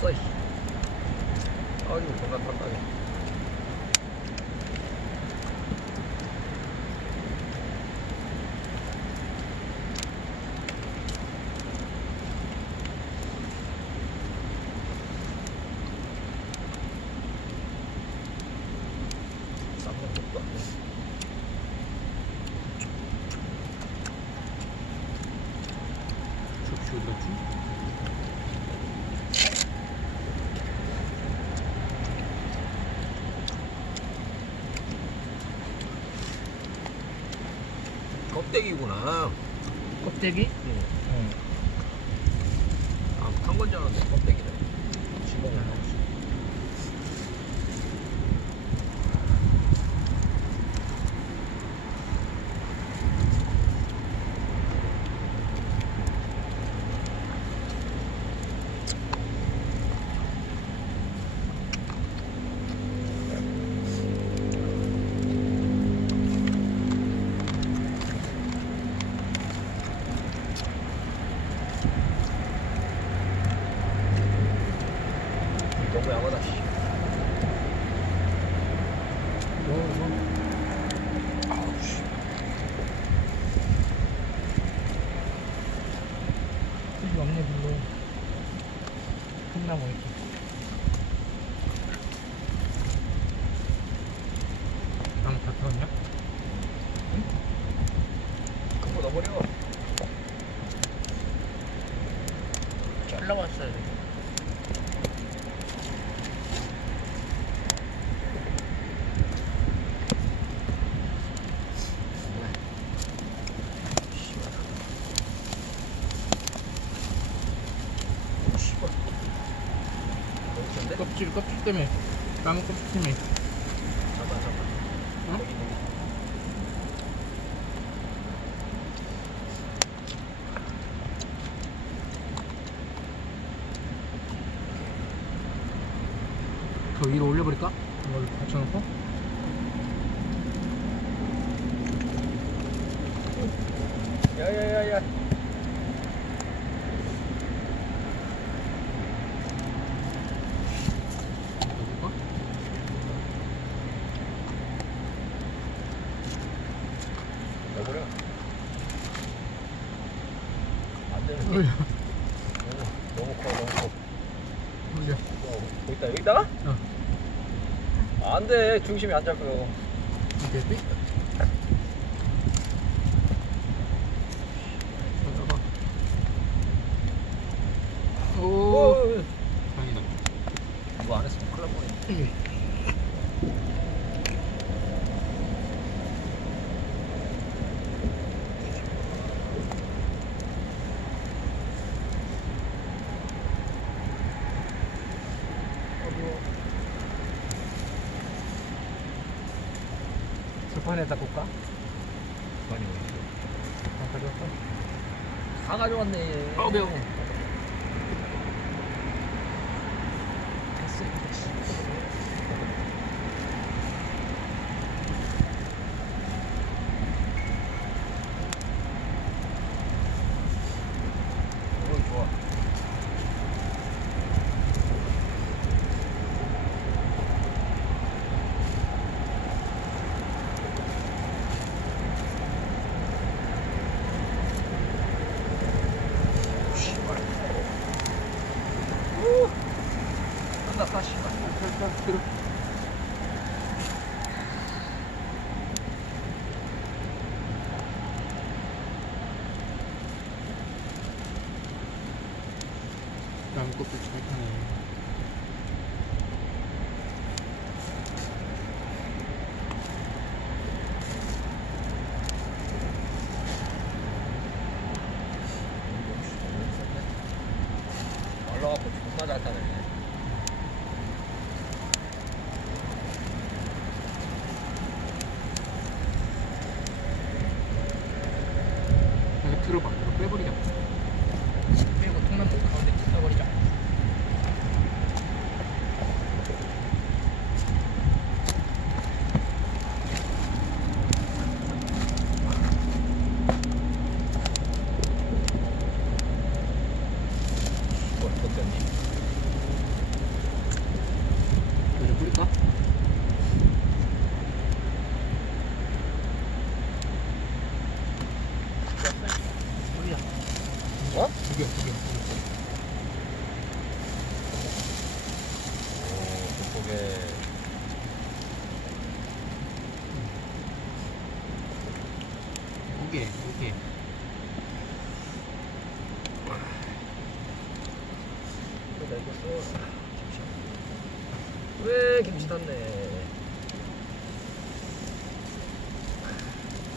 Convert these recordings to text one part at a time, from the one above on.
떴어. 아이고 존나 탔다니. 쌈는 것도 안 돼. 접시 어디 갔지? 껍데기구나. 껍데기? 응. 응. 아, 탄 건 줄 알았는데 껍데기네. 지붕. 너무 야하다 씨. 아우 씨. 필요 없네 별로. 콩나무 이렇게. 나무 다 털었냐? 그거 넣어버려. 잘라왔어야 돼. 씨발. 껍질 때문에. 나무 껍질 때문에. 잠깐. 어? 여기. 더 위로 올려버릴까? 이걸 받쳐놓고. 야야야야. 넣어볼까? 넣어버려. 안 되는데. 올려. 너무 커. 올려. 거기다 여기다가? 어. 안 돼. 중심이 안 잡혀. 이게 돼? 잠깐만. 오. 다행이다. 이거 안 했으면 큰일 날 뻔했네. 소판에다 볼까? 많이 안 가져왔어? 다 가져왔네. 매워. 좋아. 씨발. 끝났다 씨발. 들어. 나무 껍질 잘 타네. 말라갖고 존나 잘 타네. 이거 들어봐. 이거 빼버리자. 빼고 통나무 가운데 찢어버리자. 뭘 뒀더니. 이거 써. 왜 김치 탔네.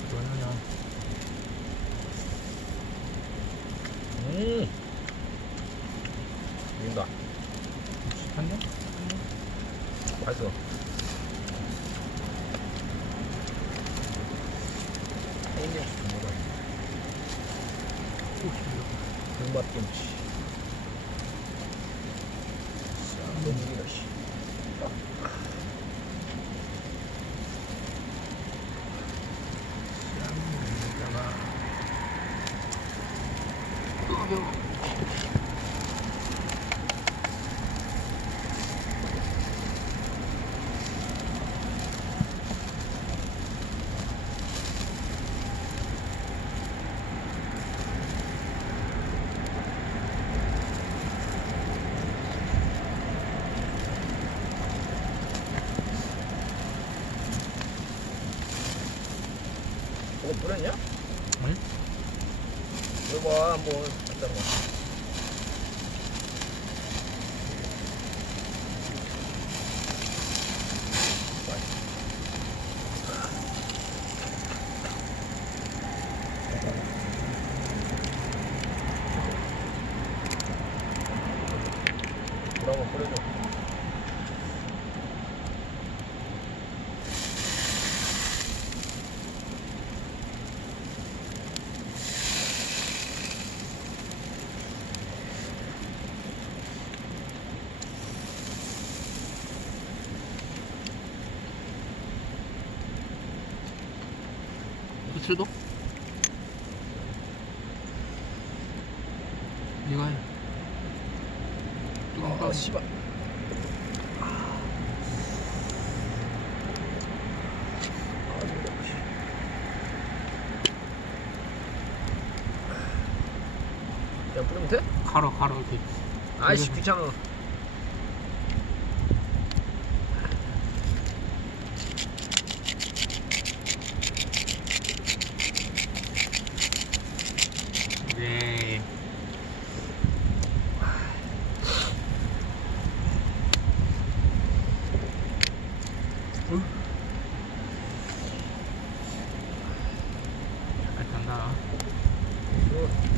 그러면 민다. 한대? 맛있어. 등맛김치. 너무 길어, 씨. 이거 뿌렸냐? 응? 이거 봐, 한번 갖다 놔. 물 한번 뿌려줘. 부츠도? 네가 해. 아, 씨발. 그냥 뿌리면 돼? 갈아 이렇게. 아이씨, 귀찮아. 네. 잘 간다. 어.